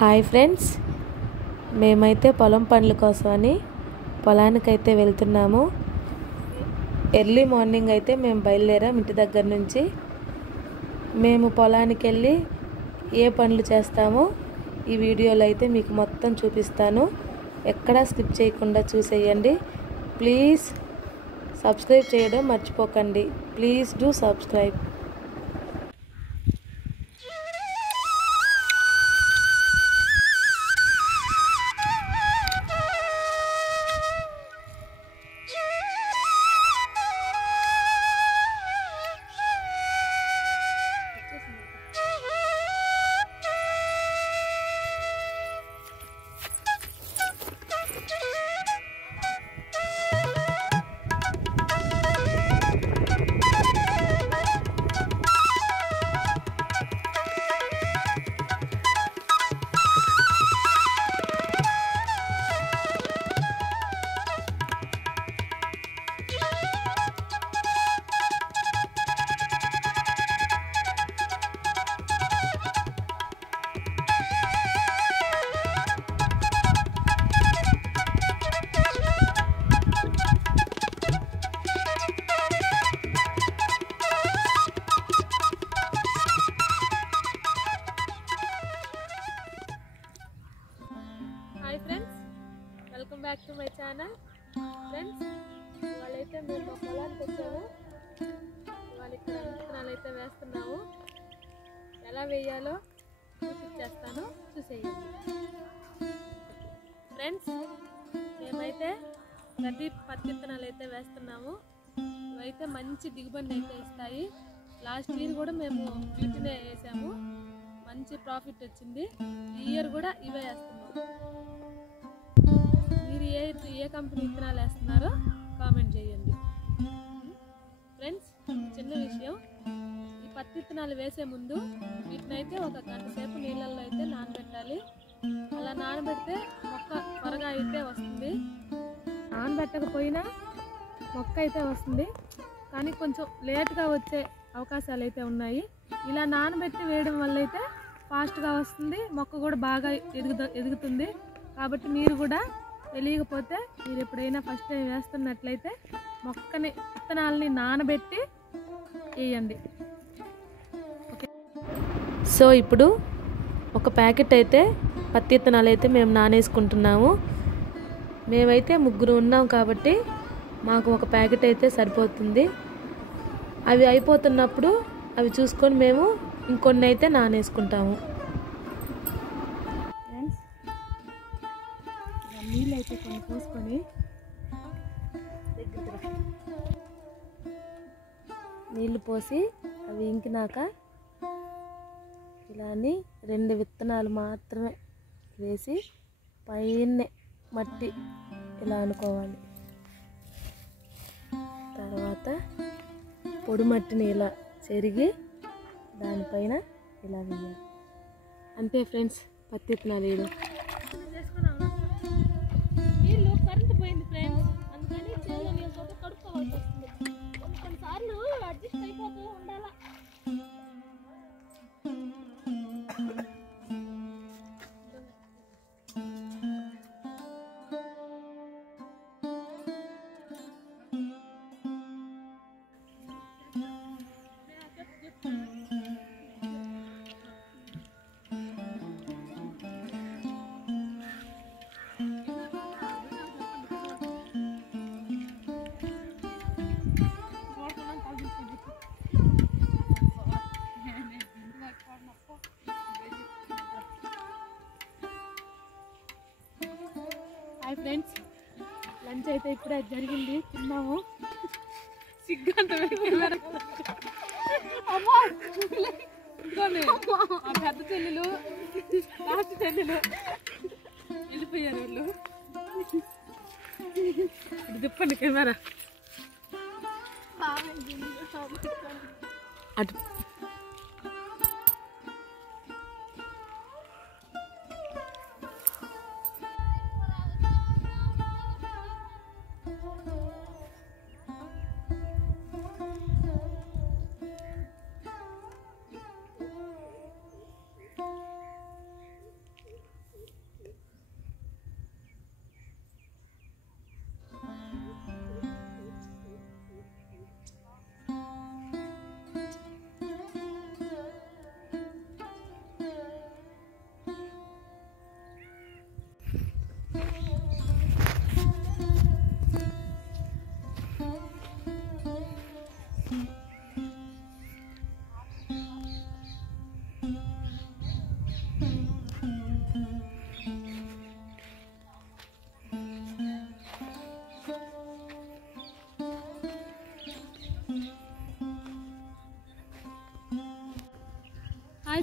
Hi friends, మేమైతే పొలం పనుల కోసమని పొలానికైతే వెళ్తున్నాము. ఎర్లీ మార్నింగ్ అయితే మేము బయలుదేరాం ఇంటి దగ్గర నుంచి. మేము పొలానికి వెళ్ళి ఏ పనులు చేస్తామో ఈ వీడియోలో అయితే మీకు మొత్తం చూపిస్తాను. ఎక్కడా స్కిప్ చేయకుండా చూసేయండి. ప్లీజ్ సబ్స్క్రైబ్ చేయడం మర్చిపోకండి. Please do subscribe. Hi friends, welcome back to my channel. Friends, ఇవాళైతే మేము మా పొలానికి వచ్చాము. ఇవాళ ఇక్కడ విత్తనాలు అయితే వేస్తున్నాము. ఎలా వేయాలో చూపించేస్తాను, చూసేయండి. ఫ్రెండ్స్, మేమైతే గడ్డి పత్తి విత్తనాలు అయితే వేస్తున్నాము. ఇవైతే మంచి దిగుబడిని అయితే ఇస్తాయి. లాస్ట్ ఇయర్ కూడా మేము వీటినే వేసాము, మంచి ప్రాఫిట్ వచ్చింది. ఈ ఇయర్ కూడా ఇవే వేస్తున్నాము. మీరు ఏ కంపెనీ విత్తనాలు వేస్తున్నారో కామెంట్ చేయండి. ఫ్రెండ్స్, చిన్న విషయం, ఈ పత్తి విత్తనాలు వేసే ముందు వీటినైతే ఒక గంట సేపు నీళ్ళల్లో అయితే నానబెట్టాలి. అలా నానబెడితే మొక్క త్వరగా అయితే వస్తుంది. నానబెట్టకపోయినా మొక్క అయితే వస్తుంది, కానీ కొంచెం లేట్గా వచ్చే అవకాశాలు అయితే ఉన్నాయి. ఇలా నానబెట్టి వేయడం వల్ల అయితే ఫాస్ట్గా వస్తుంది, మొక్క కూడా బాగా ఎదుగుతుంది. కాబట్టి మీరు కూడా తెలియకపోతే మీరు ఎప్పుడైనా ఫస్ట్ టైం వేస్తున్నట్లయితే మొక్కని విత్తనాలని నానబెట్టి వేయండి. ఓకే. సో ఇప్పుడు ఒక ప్యాకెట్ అయితే పత్తి విత్తనాలు అయితే మేము నానేసుకుంటున్నాము. మేమైతే ముగ్గురు ఉన్నాం కాబట్టి మాకు ఒక ప్యాకెట్ అయితే సరిపోతుంది. అవి అయిపోతున్నప్పుడు అవి చూసుకొని మేము ఇంకొన్ని అయితే నానేసుకుంటాము. నీళ్ళు అయితే కొన్ని పోసుకొని నీళ్ళు పోసి అవి ఇంకినాక ఇలా అని 2 విత్తనాలు మాత్రమే వేసి పైన మట్టి ఇలా అనుకోవాలి. తర్వాత పొడి మట్టిని ఇలా చెరిగి దానిపైన ఇలా వేయాలి. అంతే ఫ్రెండ్స్, పత్తి విత్తనాలు వేయడం. నీళ్ళు కరెంట్ పోయింది ఫ్రెండ్స్, అందుకని చేలో నీళ్ళతో కడుక్కోవాల్సి వస్తుంది. కొన్నిసార్లు అడ్జస్ట్ అయిపోతూ ఉండాలా. హాయ్ ఫ్రెండ్స్, లంచ్ అయితే ఇప్పుడే జరిగింది, తిన్నాము. సిగ్గంత పెద్ద చెల్లెలు లాస్ట్ చెల్లెలు వెళ్ళిపోయారు వాళ్ళు. ఇది తిప్పండి కెమెరా అటు.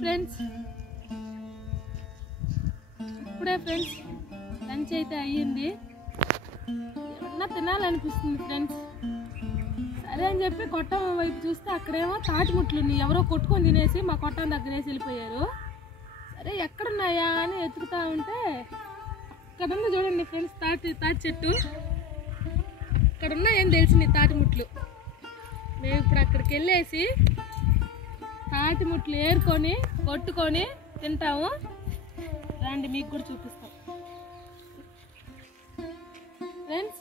ఫ్రెండ్స్, ఇప్పుడే ఫ్రెండ్స్ లంచ్ అయితే అయ్యింది. ఏమన్నా తినాలనిపిస్తుంది ఫ్రెండ్స్. సరే అని చెప్పి కొట్టం వైపు చూస్తే అక్కడేమో తాటిముట్లు ఉన్నాయి. ఎవరో కొట్టుకొని తినేసి మా కొట్టం దగ్గర వేసి వెళ్ళిపోయారు. సరే ఎక్కడున్నాయా అని వెతుకుతా ఉంటే ఇక్కడ ఉంది చూడండి ఫ్రెండ్స్, తాటి చెట్టు. ఇక్కడ ఉన్నాయని తెలిసింది తాటిముట్లు. మేము ఇప్పుడు అక్కడికి వెళ్ళేసి తాటిముట్లు ఏరుకొని కొట్టుకొని తింటాము. రండి మీకు కూడా చూపిస్తాం ఫ్రెండ్స్.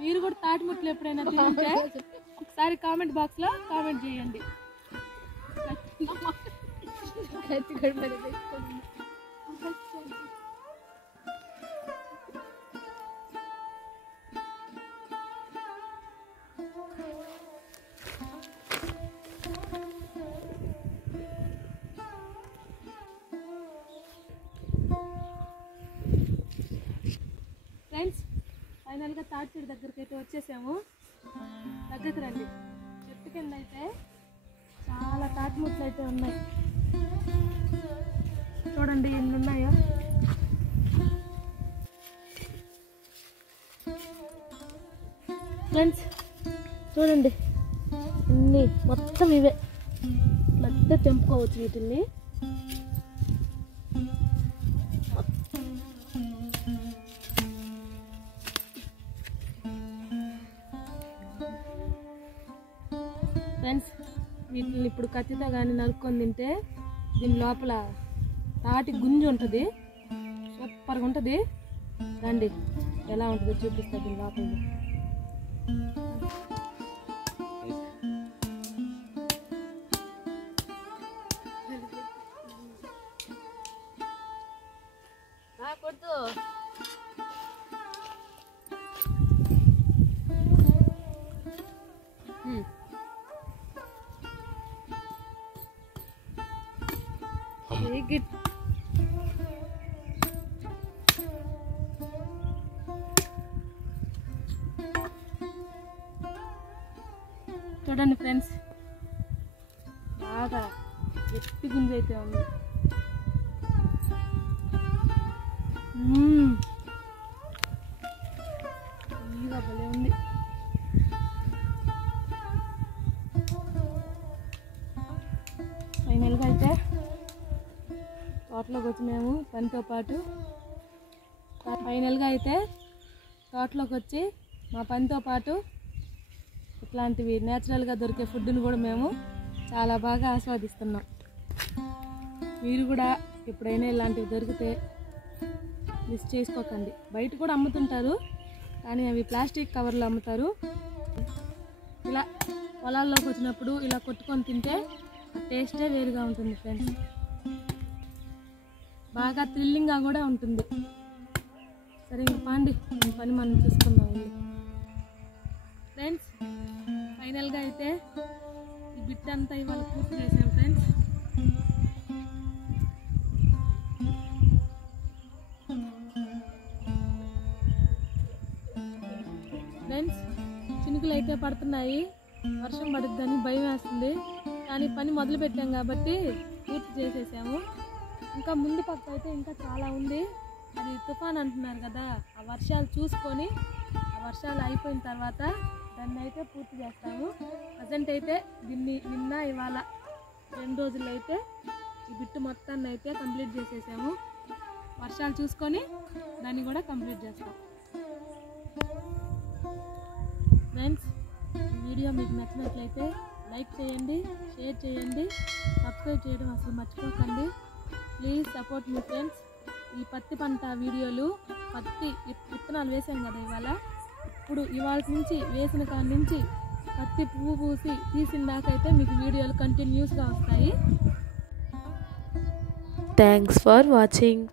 మీరు కూడా తాటిముట్లు ఎప్పుడైనా తింటే ఒకసారి కామెంట్ బాక్స్లో కామెంట్ చేయండి. ఫ్రెండ్స్, ఫైనల్గా తాటి చెట్టు దగ్గరికి అయితే వచ్చేసాము. దగ్గరికి రండి. చెట్టు కింద అయితే చాలా తాటిముట్లు అయితే ఉన్నాయి. చూడండి ఎన్ని ఉన్నాయో. ఫ్రెండ్స్ చూడండి, అన్నీ మొత్తం ఇవే. మధ్య తెంపుకోవచ్చు వీటిని. ఫ్రెండ్స్, వీటిని ఇప్పుడు కత్తితో కానీ నరుక్కొని తింటే దీని లోపల తాటి గుంజు ఉంటుంది. సూపర్గా ఉంటుంది. రండి ఎలా ఉంటుందో చూపిస్తా దీని లోపల. చూడండి ఫ్రెండ్స్, బాగా గట్టి గుంజ అయితే ఉంది. ఈగా భలే ఉంది. ఫైనల్గా అయితే తోటలోకి వచ్చి మేము పనితో పాటు తోటలోకి వచ్చి మా పనితో పాటు ఇట్లాంటివి నేచురల్గా దొరికే ఫుడ్ని కూడా మేము చాలా బాగా ఆస్వాదిస్తున్నాం. మీరు కూడా ఎప్పుడైనా ఇలాంటివి దొరికితే మిస్ చేసుకోకండి. బయట కూడా అమ్ముతుంటారు, కానీ అవి ప్లాస్టిక్ కవర్లో అమ్ముతారు. ఇలా పొలాల్లోకి వచ్చినప్పుడు ఇలా కొట్టుకొని తింటే టేస్టే వేరుగా ఉంటుంది ఫ్రెండ్స్. బాగా థ్రిల్లింగ్గా కూడా ఉంటుంది. సరే ఇంక పాండి, పని మనం చూసుకుందాం ఫ్రెండ్స్. ఫైనల్గా అయితే ఈ బిట్ అంతా ఇవాళ పూర్తి చేసాం ఫ్రెండ్స్. చినుకులు అయితే పడుతున్నాయి. వర్షం పడుద్దని భయం వేస్తుంది, కానీ పని మొదలు పెట్టాం కాబట్టి పూర్తి చేసేసాము. ఇంకా ముందు పక్క అయితే ఇంకా చాలా ఉంది. అది తుఫాన్ అంటున్నారు కదా, ఆ వర్షాలు చూసుకొని ఆ వర్షాలు అయిపోయిన తర్వాత దాన్ని అయితే పూర్తి చేస్తాము. ప్రజెంట్ అయితే దీన్ని నిన్న ఇవాళ 2 రోజుల్లో అయితే ఈ బిట్టు మొత్తాన్ని అయితే కంప్లీట్ చేసేసాము. వర్షాలు చూసుకొని దాన్ని కూడా కంప్లీట్ చేస్తాం ఫ్రెండ్స్. ఈ వీడియో మీకు నచ్చినట్లయితే లైక్ చేయండి, షేర్ చేయండి, సబ్స్క్రైబ్ చేయడం అసలు మర్చిపోకండి. Please support me friends. ఈ పత్తి పంట వీడియోలు, పత్తి విత్తనాలు వేసాం కదా ఇవాళ నుంచి వేసిన కాడి నుంచి పత్తి పువ్వు పూసి తీసిన దాకా అయితే మీకు వీడియోలు కంటిన్యూస్గా వస్తాయి. Thanks for watching.